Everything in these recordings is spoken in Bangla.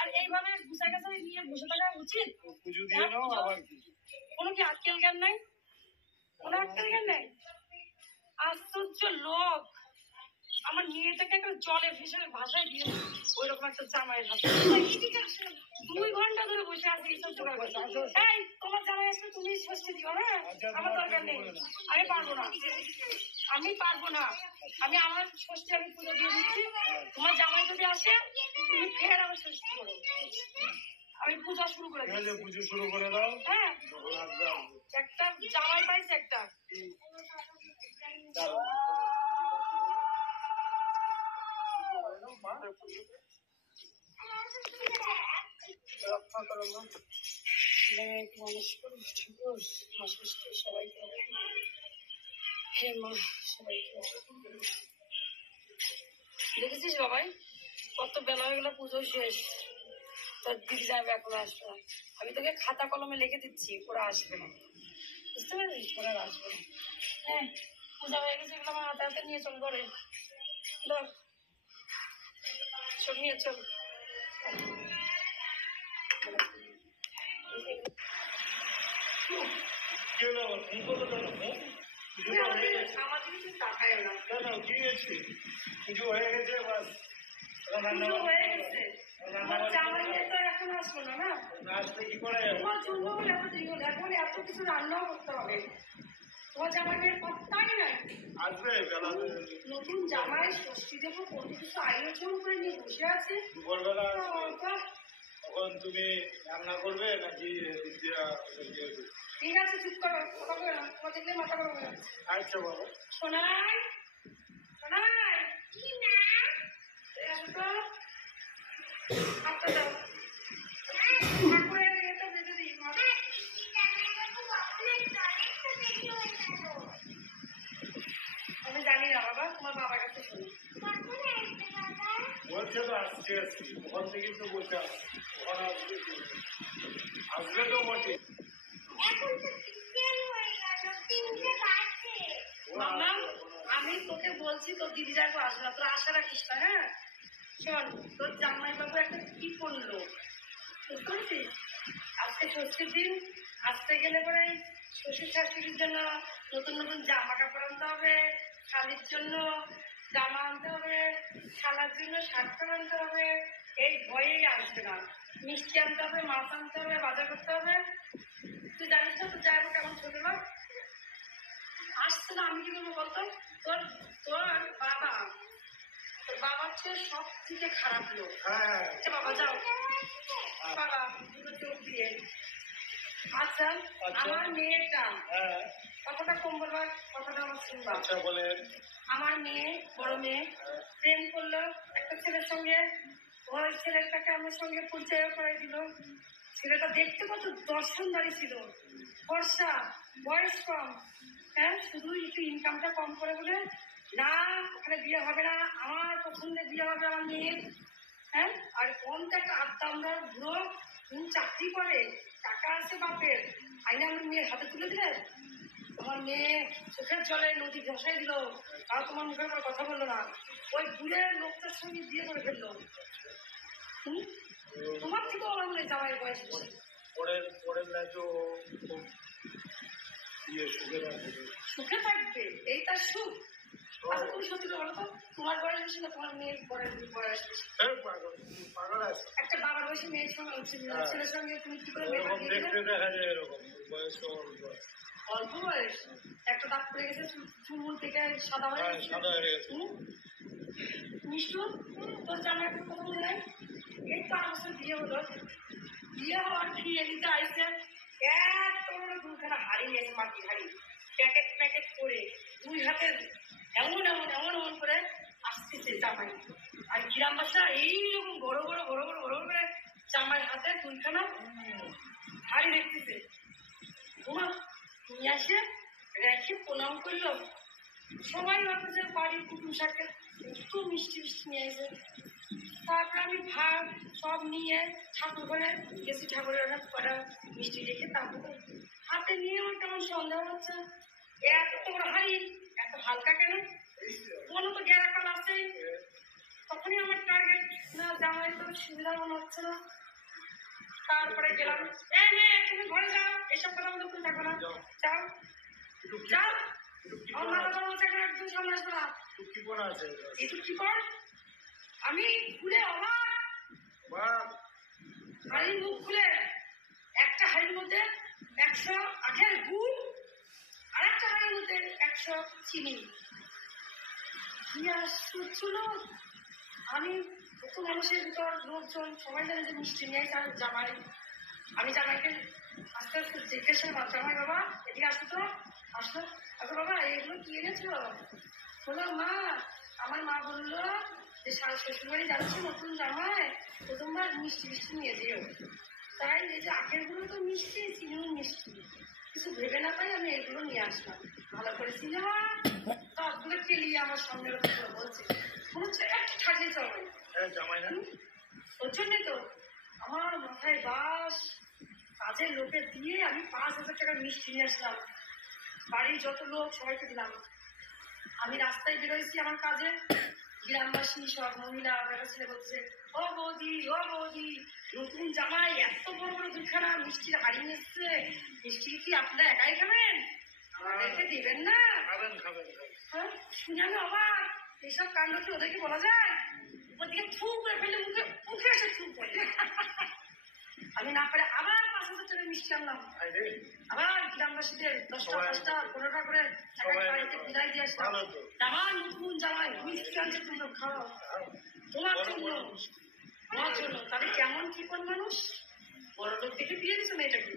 আর এইভাবে গুছাই গাছাই নিয়ে বসে থাকা উচিত? কোনো কি আক্কেল জ্ঞান নাই? কোনো আক্কেল জ্ঞান নাই? আশ্চর্য লোক। আমার মেয়েটাকে একটা জলে ভেসে ভাষায় দিয়ে ওই রকম একটা জামাইয়ের হাতে 2 ঘন্টা ধরে বসে আছি এইসব জোগাড় করছি। এই তোমার জামাই আসলে তুমি ষষ্ঠী দিও, হ্যাঁ? আমার দরকার নেই, আমি পারবো না, আমি পারবো না। আমি আমার ষষ্ঠী আমি পুজো দিয়ে দিচ্ছি। তোমার জামাই যদি আসে তুমি ফের আমার ষষ্ঠী করো। আমি পূজা শুরু করে দিই। পুজো শুরু করে দাও। হ্যাঁ, একটা জামাই পাইছে একটা। রক্ষা করো মা, মানুষ করো, সবাইকে হে মা, সবাইকে দেখেছিস বাবাই কত বেলা হয়ে গেল, পুজো শেষ, তোর দিদি যাবে এখন আসবে না। আমি তোকে খাতা কলমে লিখে দিচ্ছি, ওরা আসবে না, বুঝতে পারছিস? ওরা আসবে না। হ্যাঁ, পূজা হয়ে গেছে, এগুলো আমার হাতে হাতে নিয়ে চল ঘরে, ধর সব নিয়ে চল। পুজো হয়ে গেছে, এখন আসবো না, না আসলে কি করে তোমার জন্য এত দেরি হলো, এখন এত কিছু রান্নাও করতে হবে। তোমার জামাইয়ের পাত্তাই নাই, আসবে বেলা নতুন জামাই ষষ্ঠী দেবো কত কিছু আয়োজন করে নিয়ে বসে আছে। দুপুরবেলা তখন তুমি রান্না করবে নাকি? ঠিক আছে, চুপ করো, কথা বলে না, তোমার দেখলে মাথা গরম হয়ে যাচ্ছে। আচ্ছা বাবা। শোনাই শোনাই কি না আসো তো, হাতটা দাও, ঠাকুরের ইয়েটা বেঁধে দিই। আমি জানি না বাবা, তোমার বাবার কাছে শোনো। বলছে তো আসছে, ওখান থেকে তো বলছে ওখানে আসবে, আসবে তো বটে। মামা, আমি তোকে বলছি তোর দিদি যাবো আসবে না, তোর আশা রাখিস না। হ্যাঁ শোন, তোর জামাই বাবু একটা কি করলো বুঝতে পারছিস? আজকে ষষ্ঠীর দিন, আসতে গেলে পরে শ্বশুর শাশুড়ির জন্য নতুন নতুন জামা কাপড় আনতে হবে, শালির জন্য জামা আনতে হবে, শালার জন্য শার্ট আনতে হবে, এই ভয়েই আসবে না। মিষ্টি আনতে হবে, মাছ আনতে হবে, বাজার করতে হবে। তুই জানিস না তোর যাবো কেমন ছোট লোক, আসছে না, আমি কি করবো বলতো? তোর তোর বাবা, তোর বাবার চেয়ে সব থেকে খারাপ লোক। বাবা যাও বাবা, দুটো চোখ দিয়ে। আচ্ছা, আমার মেয়েটা কথাটা কম বলবা, কথাটা আমার শুনবা। আমার মেয়ে, বড় মেয়ে প্রেম করলো একটা ছেলের সঙ্গে, ওই ছেলেটাকে আমার সঙ্গে পরিচয় করে দিল। ছেলেটা দেখতে কত দর্শনদারি ছিল, ফর্সা, বয়স কম, হ্যাঁ, শুধু একটু ইনকামটা কম করে বলে না ওখানে বিয়ে হবে না, আমার পছন্দের বিয়ে হবে আমার মেয়ের। হ্যাঁ, আর কোনটা একটা আড্ডা বুড়ো, চাকরি করে, টাকা আছে বাপের, আইনে আমার মেয়ের হাতে তুলে দিলে। আমার মেয়ে চোখের জলে নদী ধসাই দিল, তাও তোমার মুখের উপর কথা বললো না। ওই বুড়ের লোকটার সঙ্গে বিয়ে করে ফেললো। তোমার থেকে আমার মনে জামাইয়ের বয়স বেশি। সুখে থাকবে, এই তার সুখ। আচ্ছা তুমি সত্যি বলো তো, তোমার বয়স বেশি না তোমার মেয়ের বয়স বেশি? একটা বাবার বয়সী মেয়ের সঙ্গে ছেলের সঙ্গে তুমি কি করে অল্প বয়স, একটা দাঁত পড়ে গেছে, চুল থেকে সাদা হয়ে গেছে। মিষ্টু, তোর জামাই কথা বলে নাই? এই তো 8 বছর বিয়ে হলো, বিয়ে হওয়ার বিয়ে দিতে আইসে এত বড় 2খানা হাড়ি নিয়েছে, মাটির হাড়ি, প্যাকেট প্যাকেট করে 2 হাতে এমন এমন এমন এমন করে আসতেছে জামাই। আর গ্রাম বাসা এইরকম বড় বড় বড় বড় বড় করে জামাইয়ের হাতে 2খানা হাড়ি দেখতেছে। তোমার নিয়ে আসে রেখে প্রণাম করলো। সবাই ভাবছে যে বাড়ির কুটুম শাকে একটু মিষ্টি মিষ্টি নিয়ে এসে। তারপরে আমি ভাত সব নিয়ে ঠাকুর ঘরে গেছি, ঠাকুরের কটা মিষ্টি রেখে তারপরে হাতে নিয়ে আমার কেমন সন্দেহ হচ্ছে, এত বড় হাড়ি এত হালকা কেন? কোনো তো গ্যারাকাল আছে। তখনই আমার টার্গেট না জামাই তো সুবিধা মনে হচ্ছে না। তারপরে গেলাম, এই মেয়ে তুমি ঘরে যাও, এসব কথা আমাদের কোনো থাকো না, যাও। যাও একটু কি- যাও। একটু কি আমার পড়া মাথা আছে? গরম হচ্ছে, এখন একদম সামনে আসবে না। একটু কি পড়া আছে? একটু কি কর, আমি খুলে অবাক, বাহ, হাড়ির মুখ খুলে একটা হাড়ির মধ্যে 100 আখের গুড়, আর একটা হাড়ির মধ্যে 100 চিনি। কি আশ্চর্য লোক! আমি কত মানুষের ভিতর লোকজন সবাই জানে যে মিষ্টি নিয়ে তার জামাই। আমি জামাইকে আস্তে আস্তে জিজ্ঞেস করলাম, জামাই বাবা এদিকে আসো তো, আসো, আচ্ছা বাবা এগুলো কি এনেছো? বললো মা, আমার মা বললো যে শ্বশুর বাড়ি যাচ্ছে নতুন জামাই, প্রথমবার মিষ্টি মিষ্টি নিয়ে যেও। তাই এই যে আখেরগুলো তো মিষ্টি, চিনিও মিষ্টি, কিছু ভেবে না পাই আমি এগুলো নিয়ে আসলাম। ভালো করে সিনেমা সবগুলো কেলিয়ে আমার সামনে বলছে, মনে হচ্ছে একটু ঠাকিয়ে চলবে। হ্যাঁ, জামাই না? ওর জন্যই তো আমার মাথায় বাস, কাজের লোকে দিয়ে আমি 5,000 টাকার মিষ্টি নিয়ে আসলাম, বাড়ির যত লোক সবাইকে দিলাম। আমি রাস্তায় বেরোয়েছি আমার কাজে, গ্রামবাসী সব মহিলা বেড়া ছেলে বলছে, ও বৌদি ও বৌদি, নতুন জামাই এত বড় বড় দুখানা মিষ্টির হাড়ি এসছে, মিষ্টি কি আপনারা একাই খাবেন, আমাদেরকে দিবেন না? খাবেন খাবেন খাবেন। হ্যাঁ, শুনে আমি অবাক, এইসব কাণ্ড কি ওদেরকে বলা যায়? ওদিকে থু করে ফেলে মুখে মুখে এসে থু করে। আমি না পারে আবার 5,000 টাকা মিষ্টি আনলাম, আয় রে, আবার গ্রামবাসীদের 10টা সবাই- 5টা 15টা করে এক এক সবাই বাড়িতে বিদায় দিয়ে আসলাম। ভালো তো। আমার নতুন জামাই মিষ্টি আনছে, তুমি খাও তোমার জন্য, তোমার জন্য। তাহলে কেমন কি কোন মানুষ, বড় লোক দেখে বিয়ে দিচ্ছে মেয়েটাকে।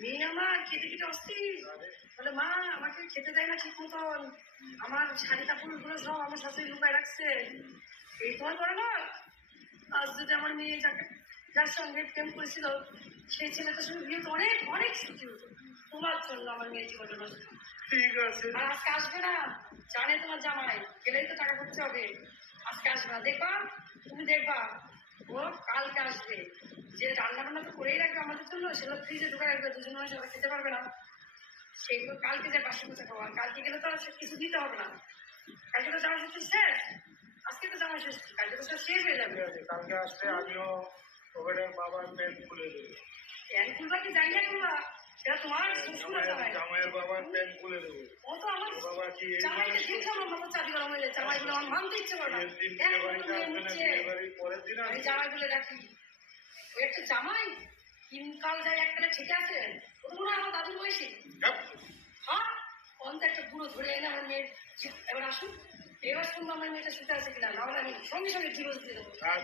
মেয়ে আমার খেতে খেতে অস্থির, বলে মা আমাকে খেতে দেয় না ঠিক মতন, আমার শাড়ি কাপড়গুলো সব আমার শাশুড়ি লুকায় রাখছে, এই তোমার বড় লোক। আজ যদি আমার মেয়ে যার সঙ্গে প্রেম করেছিল সেই ছেলেটার সঙ্গে বিয়ে তো অনেক অনেক সুখী হতো, তোমার জন্য আমার মেয়ে জীবনটা নষ্ট। ঠিক আছে। আর আজকে আসবে না, জানে তোমার জামাই গেলেই তো টাকা খরচা হবে, আজকে আসবে না, দেখবা তুমি দেখবা ও কালকে আসবে। যে রান্না বান্না তো করেই রাখবে আমাদের জন্য, সেগুলো ফ্রিজে ঢুকে রাখবে, দুজন মানুষ ওরা খেতে পারবে না, সেগুলো কালকে যে বাসি কোচা খাওয়া, কালকে গেলে তো আর কিছু দিতে হবে না, কালকে তো জামা ষষ্ঠী শেষ, আজকে তো জামা ষষ্ঠী, কালকে তো সব শেষ হয়ে যাবে। ঠিক আছে, কালকে আসলে আমিও ওখানের বাবার প্যান্ট খুলে দেবো। প্যান খুলবা কি যাই না খুলবা, সেটা তোমার শ্বশুর জামাই, জামাইয়ের বাবার প্যান্ট খুলে দেবো। ও তো আমার ওর বাবা কি এই জামাইকে দেখে আমার মাথা চাবি গরম হয়ে যাচ্ছে, জামাইগুলো আমার মানতে ইচ্ছে করে না, বিয়ের দিন এক বিয়ে বাড়িতে মেয়ে আসবে না, মুখছে, বিয়ে বাড়ির পরের দিন আমি আসবে? জামাইগুলো রাখি, ওই একটা জামাই তিনকাল যায় একটা ঠিক আছে, ও তো মনে হয় আমার দাদুর বয়সী। হ্যাঁ, হ্যাঁ, অন্ত একটা বুড়ো ধরে এনে আমার মেয়ের, এবার আসুন, এবার শুনবো আমার মেয়েটা শুতে আছে কিনা, নাহলে আমি সঙ্গে সঙ্গে ডিভোর্স দিয়ে দেবো। আর